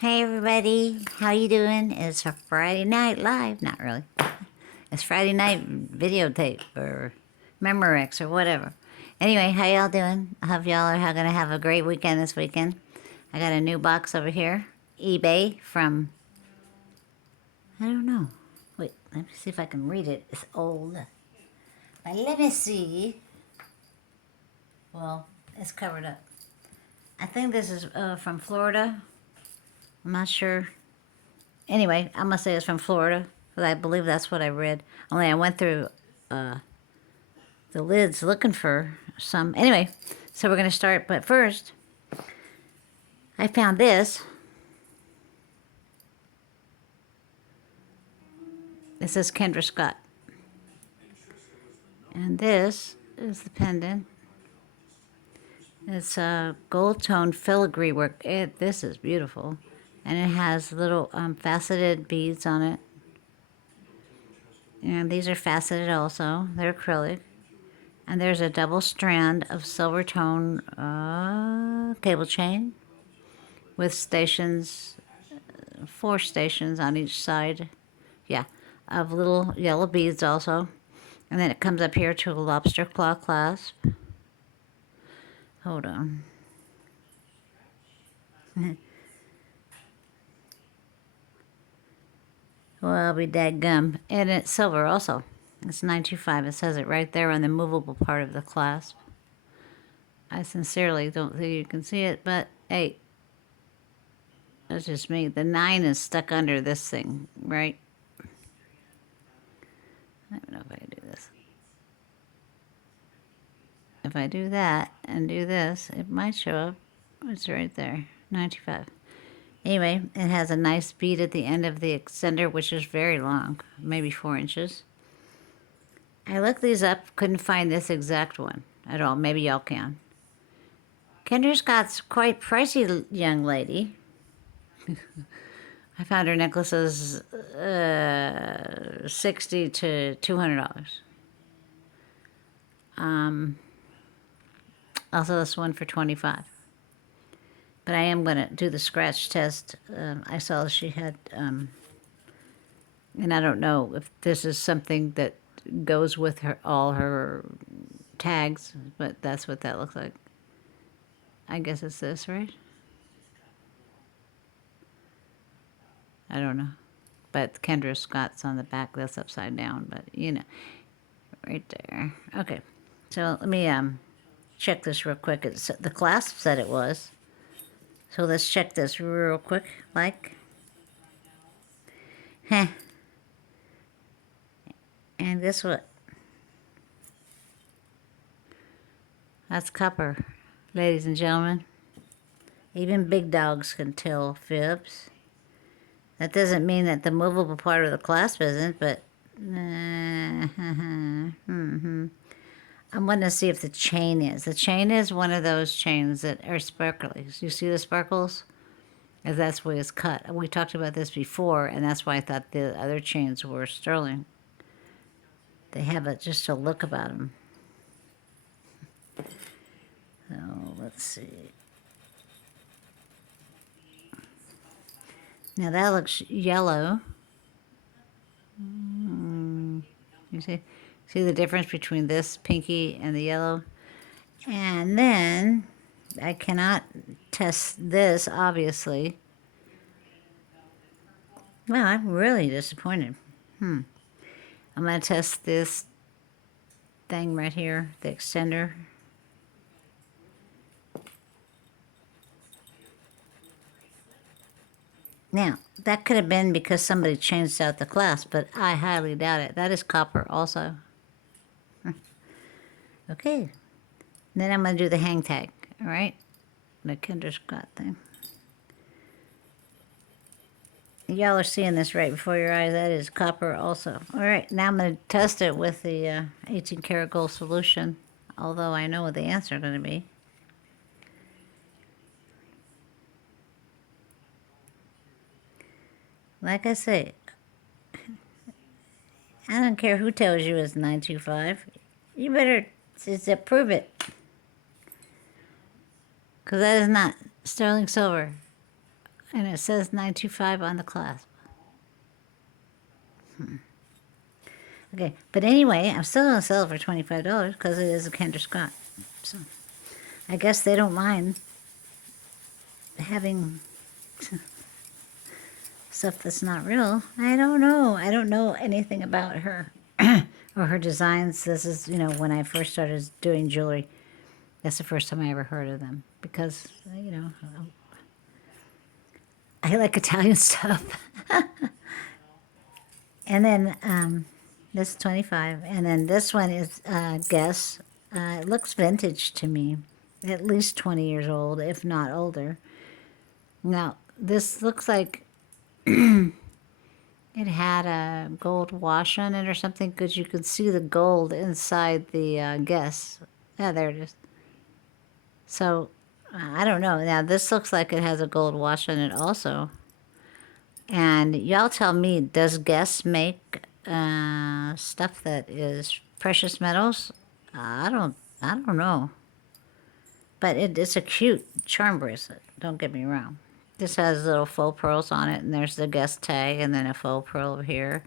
Hey everybody, how you doing? It's a Friday night live. Not really. It's Friday night videotape or Memorex or whatever. Anyway, how y'all doing? I hope y'all are gonna have a great weekend this weekend. I got a new box over here, eBay from, I don't know. Wait, let me see if I can read it. It's old. But let me see. Well, it's covered up. I think this is from Florida. I'm not sure. Anyway, I'm gonna say it's from Florida, but I believe that's what I read. Only I went through the lids looking for some. Anyway, so we're gonna start, but first, I found this. This is Kendra Scott, and this is the pendant. It's a gold tone filigree work. This is beautiful, and it has little faceted beads on it. And these are faceted also. They're acrylic. And there's a double strand of silver tone cable chain with stations, 4 stations on each side. Yeah, of little yellow beads also. And then it comes up here to a lobster claw clasp. Hold on. Well, I'll be dadgum. And it's silver also. It's 925. It says it right there on the movable part of the clasp. I sincerely don't think you can see it, but hey, that's just me. The 9 is stuck under this thing, right? I don't know if I can do this. If I do that and do this, it might show up. It's right there, 95. Anyway, it has a nice bead at the end of the extender, which is very long, maybe 4 inches. I looked these up, couldn't find this exact one at all. Maybe y'all can. Kendra Scott's quite pricey young lady. I found her necklaces $60 to $200. Also this one for $25. But I am going to do the scratch test. I saw she had, and I don't know if this is something that goes with all her tags, but that's what that looks like. I guess it's this, right? I don't know. But Kendra Scott's on the back. That's upside down, but you know, right there. Okay, so let me check this real quick. The clasp said it was. So let's check this real quick, like. Heh. And guess what? That's copper, ladies and gentlemen. Even big dogs can tell fibs. That doesn't mean that the movable part of the clasp isn't, but I'm going to see if the chain is. The chain is one of those chains that are sparkly. You see the sparkles? If that's the way it's cut. We talked about this before, and that's why I thought the other chains were sterling. They have just a look about them. So let's see. Now that looks yellow. You see the difference between this pinky and the yellow? And then I cannot test this, obviously. Well, I'm really disappointed. I'm going to test this thing right here, the extender. Now, that could have been because somebody changed out the clasp, but I highly doubt it. That is copper also. Okay. Then I'm going to do the hang tag, all right? The Kendra Scott thing. Y'all are seeing this right before your eyes. That is copper also. All right, now I'm going to test it with the 18 karat gold solution, although I know what the answer is going to be. Like I say, I don't care who tells you it's 925. You better just prove it. Because that is not sterling silver. And it says 925 on the clasp. Okay, but anyway, I'm still gonna sell it for $25 because it is a Kendra Scott. So I guess they don't mind having stuff that's not real. I don't know. I don't know anything about her or her designs. This is, when I first started doing jewelry, that's the first time I ever heard of them because, I like Italian stuff. And then this is 25. And then this one is Guess. It looks vintage to me. At least 20 years old, if not older. Now, this looks like it had a gold wash on it or something because you could see the gold inside the Guess. Yeah, there it is. So, I don't know. Now, this looks like it has a gold wash on it also. And y'all tell me, does Guess make stuff that is precious metals? I don't know. But it's a cute charm bracelet. Don't get me wrong. This has little faux pearls on it, and there's the Guess tag, and then a faux pearl over here,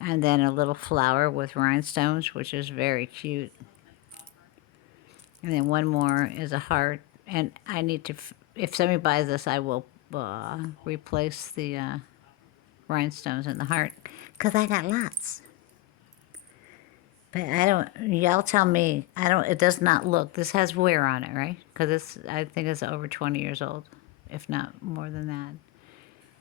and then a little flower with rhinestones, which is very cute. And then one more is a heart, and I need to. If somebody buys this, I will replace the rhinestones in the heart because I got lots. But I don't, y'all tell me, it does not look, this has wear on it, right? Because I think it's over 20 years old, if not more than that.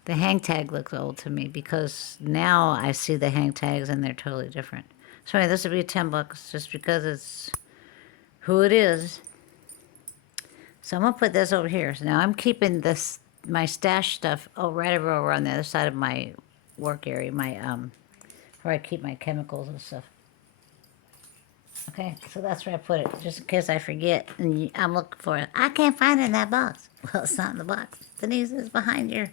The hang tag looks old to me because now I see the hang tags and they're totally different. So anyway, this would be $10 just because it's who it is. So I'm going to put this over here. So now I'm keeping my stash stuff right over on the other side of my work area, where I keep my chemicals and stuff. Okay, so that's where I put it, just in case I forget and I'm looking for it. I can't find it in that box. Well, it's not in the box. Denise is behind your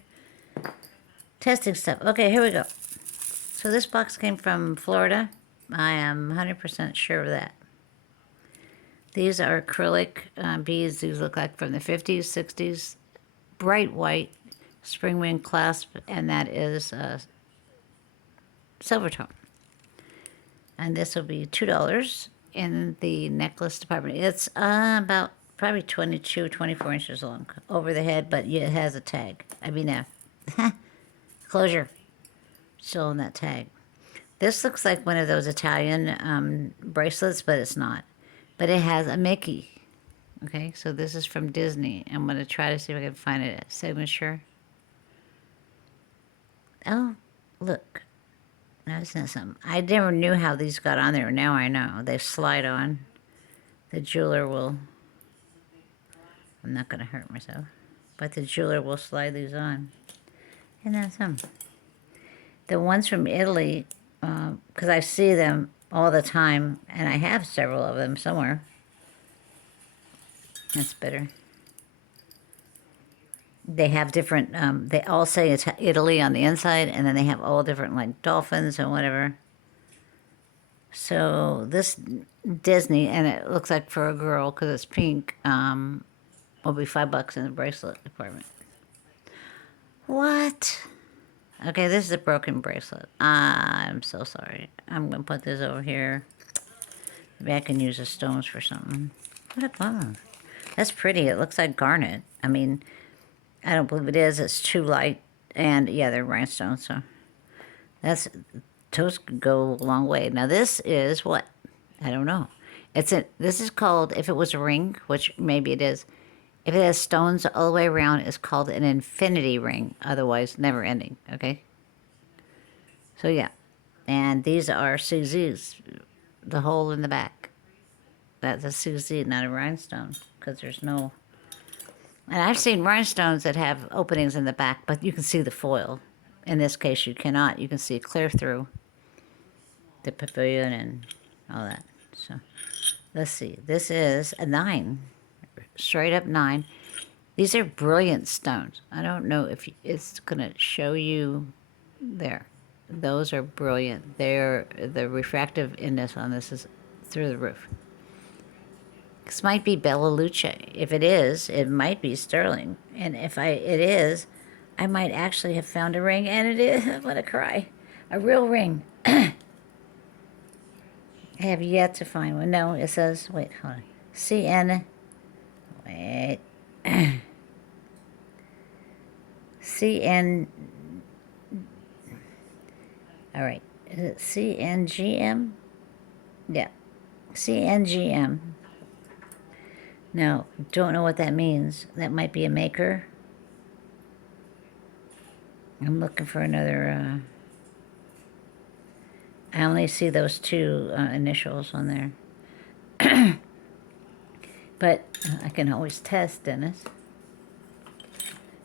testing stuff. Okay, here we go. So this box came from Florida. I am 100% sure of that. These are acrylic beads. These look like from the 50s, 60s. Bright white spring ring clasp, and that is silver tone. And this will be $2 in the necklace department. It's about probably 22, 24 inches long over the head, but it has a tag. I mean, closure still on that tag. This looks like one of those Italian bracelets, but it's not. But it has a Mickey. Okay, so this is from Disney. I'm going to try to see if I can find it at signature. Oh, look. No, it's not something. I never knew how these got on there. Now I know. They slide on. The jeweler will... I'm not going to hurt myself. But the jeweler will slide these on. And that's them. The ones from Italy, because I see them all the time, and I have several of them somewhere. That's better. They have different, they all say it's Italy on the inside, and then they have all different, like, dolphins and whatever. So this Disney, and it looks like for a girl, because it's pink, will be $5 in the bracelet department. What? Okay, this is a broken bracelet. I'm so sorry. I'm going to put this over here. Maybe I can use the stones for something. That's pretty. It looks like garnet. I mean, I don't believe it is. It's too light. And, yeah, they're rhinestones, so. Those could go a long way. Now, this is what? I don't know. This is called, if it was a ring, which maybe it is, if it has stones all the way around, it's called an infinity ring. Otherwise, never ending, okay? So, yeah. And these are CZs. The hole in the back. That's a CZ, not a rhinestone, because there's no... And I've seen rhinestones that have openings in the back, but you can see the foil. In this case, you cannot. You can see clear through the pavilion and all that. So, let's see. This is a 9. Straight up 9. These are brilliant stones. I don't know if it's going to show you there. Those are brilliant. The refractive index on this is through the roof. This might be Bella Luce. If it is, it might be sterling. And if it is, I might actually have found a ring, and it is, I'm gonna cry. A real ring. I have yet to find one. No, it says, wait, hold on. CN, wait. CN, all right. Is it CNGM? Yeah, CNGM. Now, don't know what that means. That might be a maker. I'm looking for another, I only see those two initials on there. But I can always test, Dennis.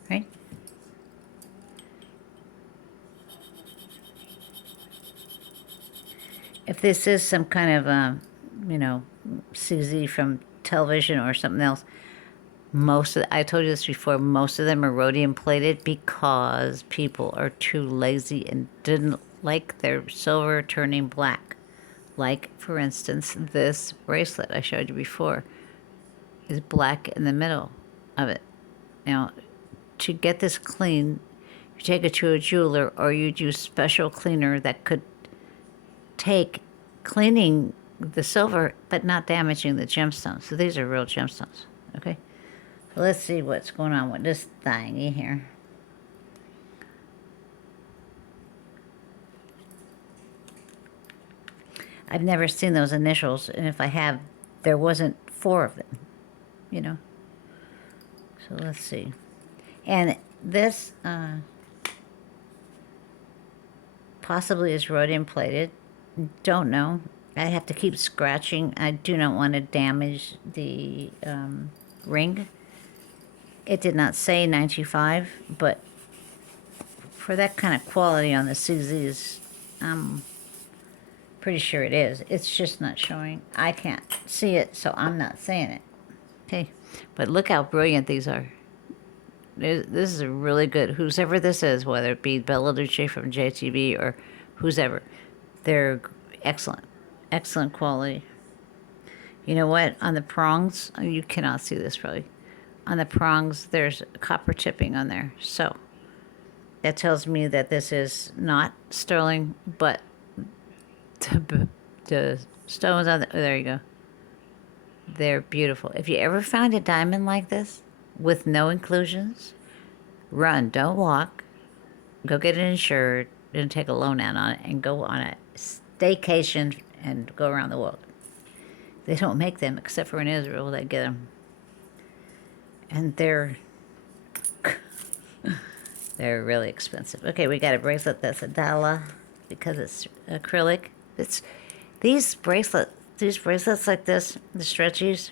Right? If this is some kind of, you know, CZ from television or something else, I told you this before, most of them are rhodium plated because people are too lazy and didn't like their silver turning black. Like, for instance, this bracelet I showed you before is black in the middle of it. Now, to get this clean, you take it to a jeweler or you use special cleaner that could take cleaning the silver but not damaging the gemstones. So these are real gemstones, okay? So let's see what's going on with this thingy here. I've never seen those initials, and if I have, there wasn't 4 of them, you know? So let's see. And this possibly is rhodium plated. Don't know. I have to keep scratching. I do not want to damage the ring. It did not say 925, but for that kind of quality on the CZs, I'm pretty sure it is. It's just not showing. I can't see it, so I'm not saying it. Okay, but look how brilliant these are. This is a really good, whoever this is, whether it be Bella Luce from JTV or whoever, they're excellent. Excellent quality. You know what? On the prongs, you cannot see this really. On the prongs, there's copper tipping on there. So that tells me that this is not sterling, but the stones on the, oh, there you go. They're beautiful. If you ever find a diamond like this with no inclusions, run, don't walk. Go get it insured and take a loan out on it and go on a staycation and go around the world. They don't make them except for in Israel. They get them. And they're really expensive. Okay, we got a bracelet that's $1 because it's acrylic. It's these bracelets like this, the stretchies,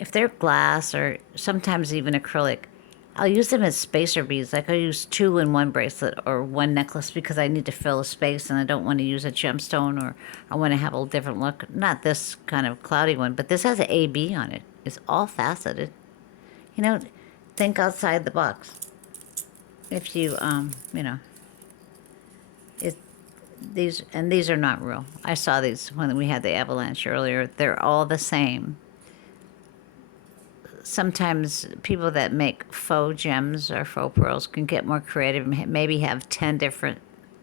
if they're glass or sometimes even acrylic, I'll use them as spacer beads. Like I'll use 2 in one bracelet or one necklace because I need to fill a space and I don't want to use a gemstone or I want to have a different look. Not this kind of cloudy one, but this has an AB on it. It's all faceted. You know, think outside the box. If you, you know, these are not real. I saw these when we had the avalanche earlier. They're all the same. Sometimes people that make faux gems or faux pearls can get more creative and maybe have 10 different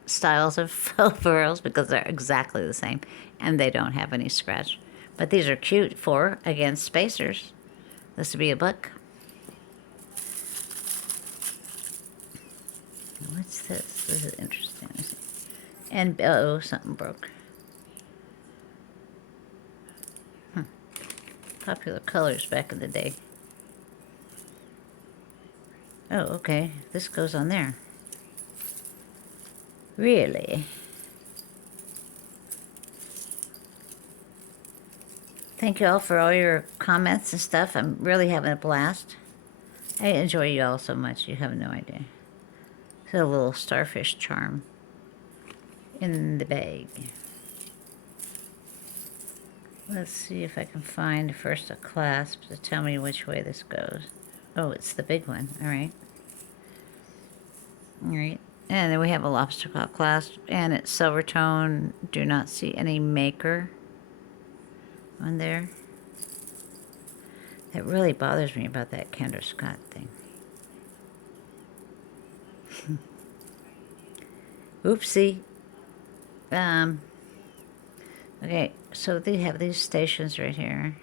styles of faux pearls because they're exactly the same and they don't have any scratch. But these are cute for, again, spacers. This would be a book. What's this? This is interesting. And, oh, something broke. Popular colors back in the day. Oh, okay. This goes on there. Really? Thank you all for all your comments and stuff. I'm really having a blast. I enjoy you all so much. You have no idea. It's a little starfish charm in the bag. Let's see if I can find first a clasp to tell me which way this goes. Oh, it's the big one. All right. All right. And then we have a lobster claw clasp, and it's silver tone. Do not see any maker on there. That really bothers me about that Kendra Scott thing. Oopsie. Okay, so they have these stations right here.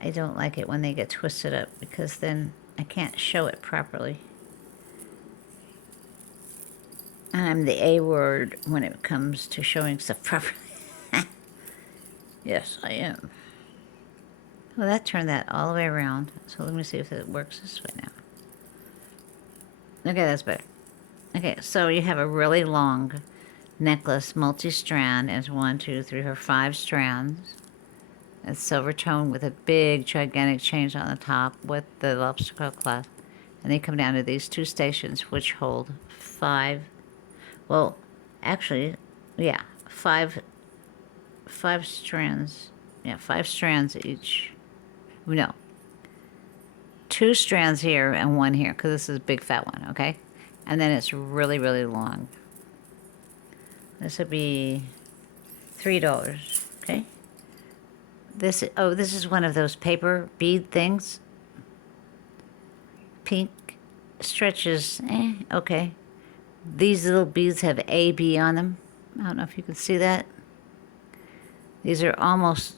I don't like it when they get twisted up because then I can't show it properly. And I'm the A word when it comes to showing stuff properly. Yes, I am. Well, that turned that all the way around. So let me see if it works this way now. Okay, that's better. Okay, so you have a really long necklace, multi-strand, as 1, 2, 3, 4, 5 strands. It's silver tone with a big, gigantic chain on the top with the lobster claw clasp. And they come down to these 2 stations, which hold 5. Well, actually, yeah, 5 strands. Yeah, 5 strands each. No, 2 strands here and 1 here, because this is a big fat one, okay? And then it's really, really long. This would be $3, okay? This is one of those paper bead things. Pink stretches, okay. These little beads have AB on them. I don't know if you can see that. These are almost,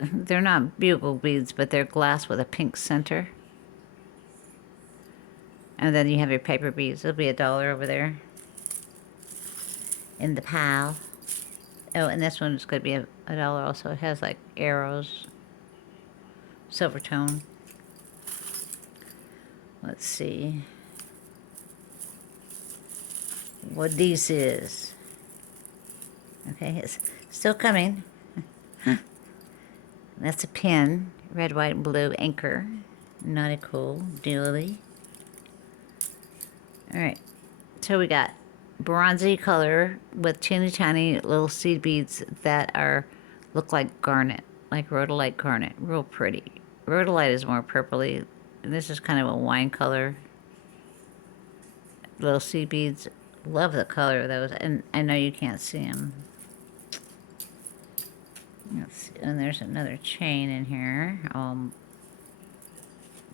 they're not bugle beads, but they're glass with a pink center. And then you have your paper beads. It'll be $1 over there in the pile. Oh, and this one is going to be $1 also. It has like arrows, silver tone. Let's see what this is. Okay, it's still coming. That's a pin, red, white, and blue anchor. Naughty cool, dually. All right, so we got bronzy color with teeny tiny little seed beads that look like garnet, like rhodolite garnet. Real pretty. Rhodolite is more purpley. And this is kind of a wine color. Little seed beads. Love the color of those. And I know you can't see them. Let's see. And there's another chain in here.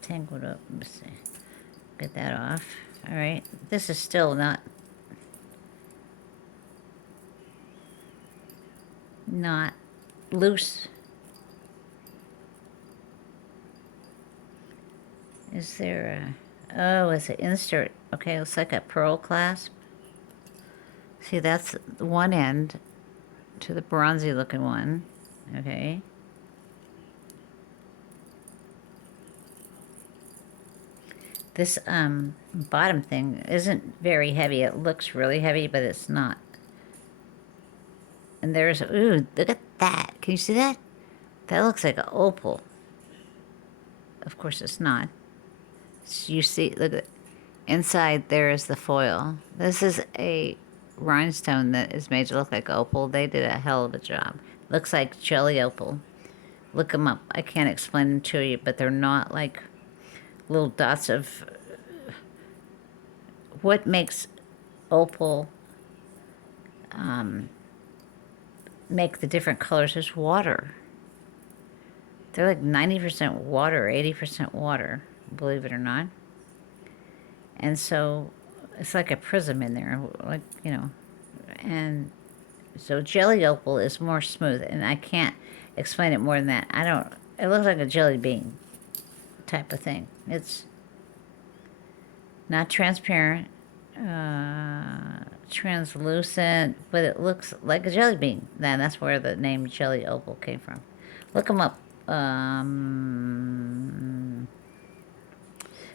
Tangled up. Let's see. Get that off. All right. This is still not loose. Is there a... Oh, it's an insert. Okay, it's like a pearl clasp. See, that's one end to the bronzy looking one. Okay. This bottom thing isn't very heavy. It looks really heavy, but it's not. And there's, ooh, look at that. Can you see that? That looks like an opal. Of course it's not. So you see, look at, inside there is the foil. This is a rhinestone that is made to look like opal. They did a hell of a job. Looks like jelly opal. Look them up. I can't explain them to you, but they're not like little dots of... What makes opal make the different colors is water. They're like 90% water, 80% water, believe it or not. And so it's like a prism in there, like, you know. And so jelly opal is more smooth, and I can't explain it more than that. It looks like a jelly bean type of thing. It's not transparent, translucent, but it looks like a jelly bean. That's where the name jelly opal came from. Look them up.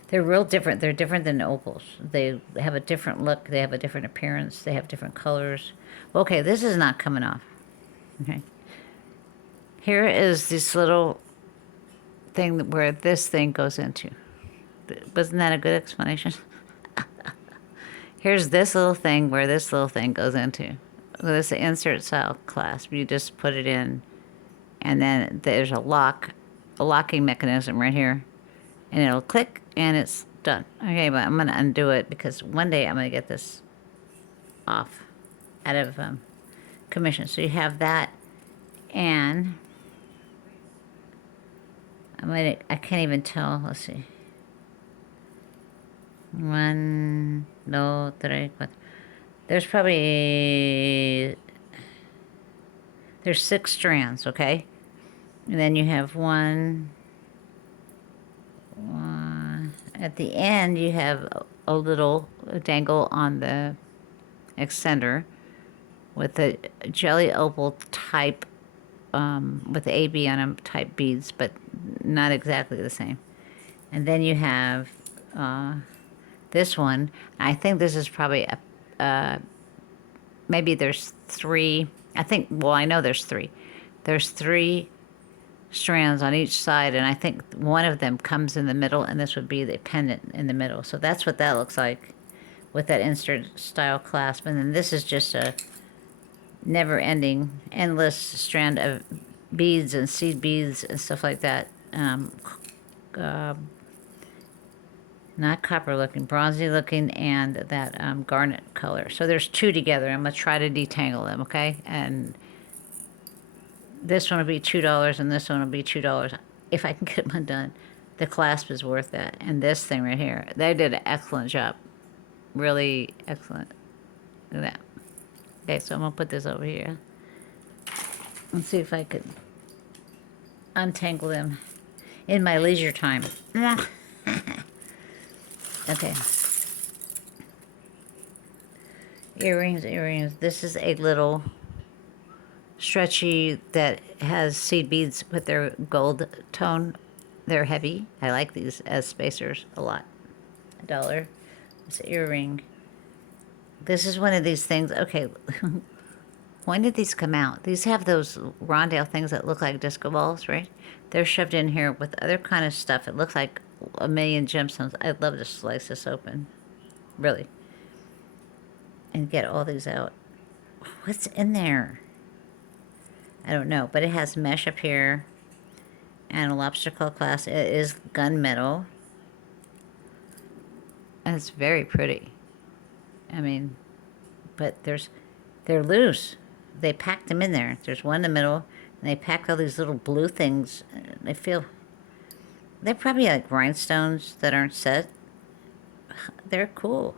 They're real different. They're different than opals. They have a different look. They have a different appearance. They have different colors. Okay, this is not coming off. Okay. Here is this little thing where this thing goes into. Wasn't that a good explanation? Here's this little thing where this little thing goes into. This is an insert style clasp. You just put it in, and then there's a locking mechanism right here, and it'll click, and it's done. Okay, but I'm going to undo it because one day I'm going to get this off out of commission. So you have that, and I can't even tell. Let's see. One, dos, tres, cuatro. There's probably, there's 6 strands, okay? And then you have one, at the end you have a little dangle on the extender with a jelly opal type, with AB on them type beads, but not exactly the same. And then you have this one. I think this is probably maybe there's 3. I think, well, I know there's 3. There's 3 strands on each side, and I think one of them comes in the middle, and this would be the pendant in the middle. So that's what that looks like with that insert style clasp. And then this is just a never-ending, endless strand of beads and seed beads and stuff like that. Not copper looking, bronzy looking, and that garnet color. So there's 2 together. I'm going to try to detangle them, okay? And this one will be $2, and this one will be $2 if I can get them undone. The clasp is worth that. And this thing right here, they did an excellent job. Really excellent. Look at that. Okay, so I'm going to put this over here. Let's see if I could untangle them in my leisure time. Okay. Earrings. This is a little stretchy that has seed beads with their gold tone. They're heavy. I like these as spacers a lot. $1. This earring. This is one of these things. Okay. When did these come out? These have those rondelle things that look like disco balls, right? They're shoved in here with other kind of stuff. It looks like a million gemstones. I'd love to slice this open. Really. And get all these out. What's in there? I don't know, but it has mesh up here and a lobster claw clasp. It is gunmetal. And it's very pretty. I mean, but they're loose. They packed them in there. There's one in the middle, and they packed all these little blue things. They're probably like rhinestones that aren't set. They're cool.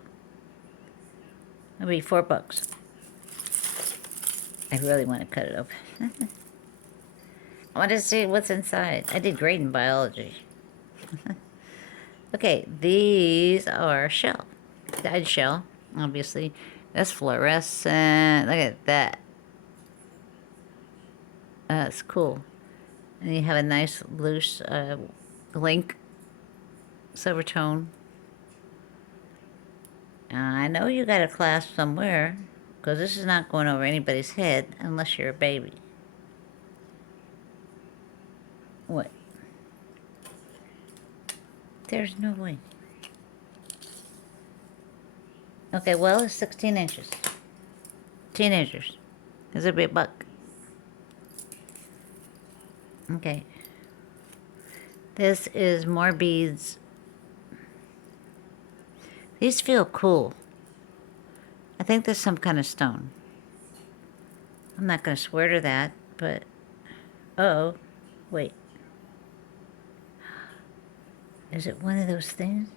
It'll be $4. I really want to cut it open. I want to see what's inside. I did great in biology. Okay, these are shell. Dyed shell, obviously. That's fluorescent. Look at that. That's cool. And you have a nice loose link silver tone. I know you got a clasp somewhere, because this is not going over anybody's head unless you're a baby. What? There's no way. Okay, well, it's 16 inches. Teenagers. This will be $1. Okay. This is more beads. These feel cool. I think there's some kind of stone. I'm not going to swear to that, but... Uh-oh. Wait. Is it one of those things?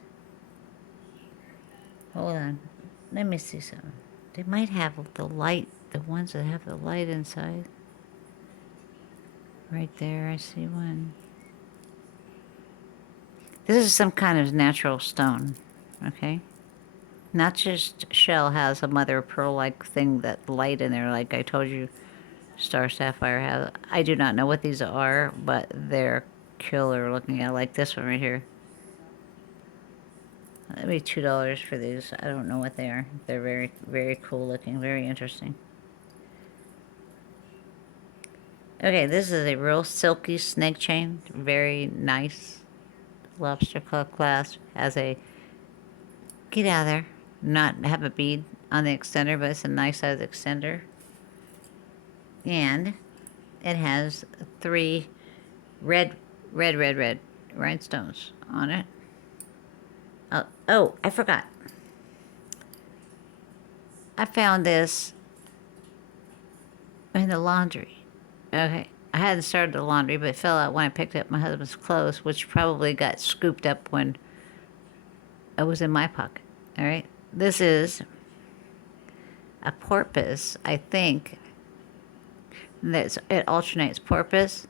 Hold on. Let me see something. They might have the light, the ones that have the light inside. Right there, I see one. This is some kind of natural stone, okay? Not just shell has a mother of pearl-like thing, that light in there, like I told you Star Sapphire has. I do not know what these are, but they're killer looking. I like this one right here. That'd be $2 for these. I don't know what they are. They're very, very cool looking, very interesting. Okay, this is a real silky snake chain. Very nice. Lobster claw clasp. Has a... Get out of there. Not have a bead on the extender, but it's a nice size extender. And it has 3 red rhinestones on it. Oh, I forgot. I found this in the laundry. Okay. I hadn't started the laundry, but it fell out when I picked up my husband's clothes, which probably got scooped up when It was in my pocket. All right. This is a porpoise, I think. It alternates porpoise,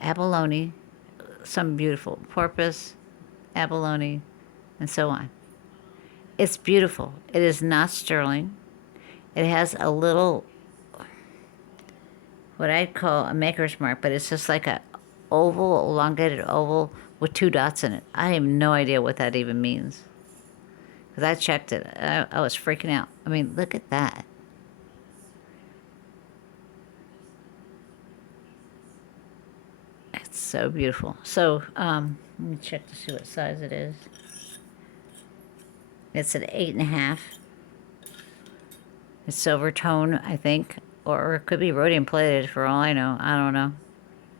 abalone, some beautiful porpoise, abalone, and so on. It's beautiful. It is not sterling. It has a little, what I'd call a maker's mark, but it's just like a oval, elongated oval with 2 dots in it. I have no idea what that even means. Because I checked it. I was freaking out. I mean, look at that. It's so beautiful. So, let me check to see what size it is. It's an 8.5. It's silver tone, I think. Or it could be rhodium plated for all I know. I don't know.